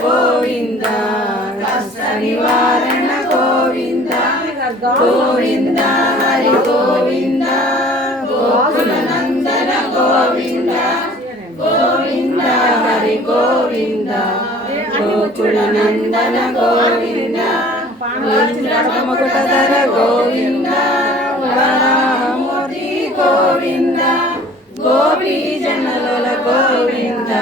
గోవింద కష్ట నివారణ గోవింద గోవింద హరి గోవింద గోకుల నందన గోవింద గోవింద హరి గోవింద గోకుల నందన గోవింద ముకుటధర గోవింద వరాహమూర్తి గోవింద గోపీ జనలోల గోవింద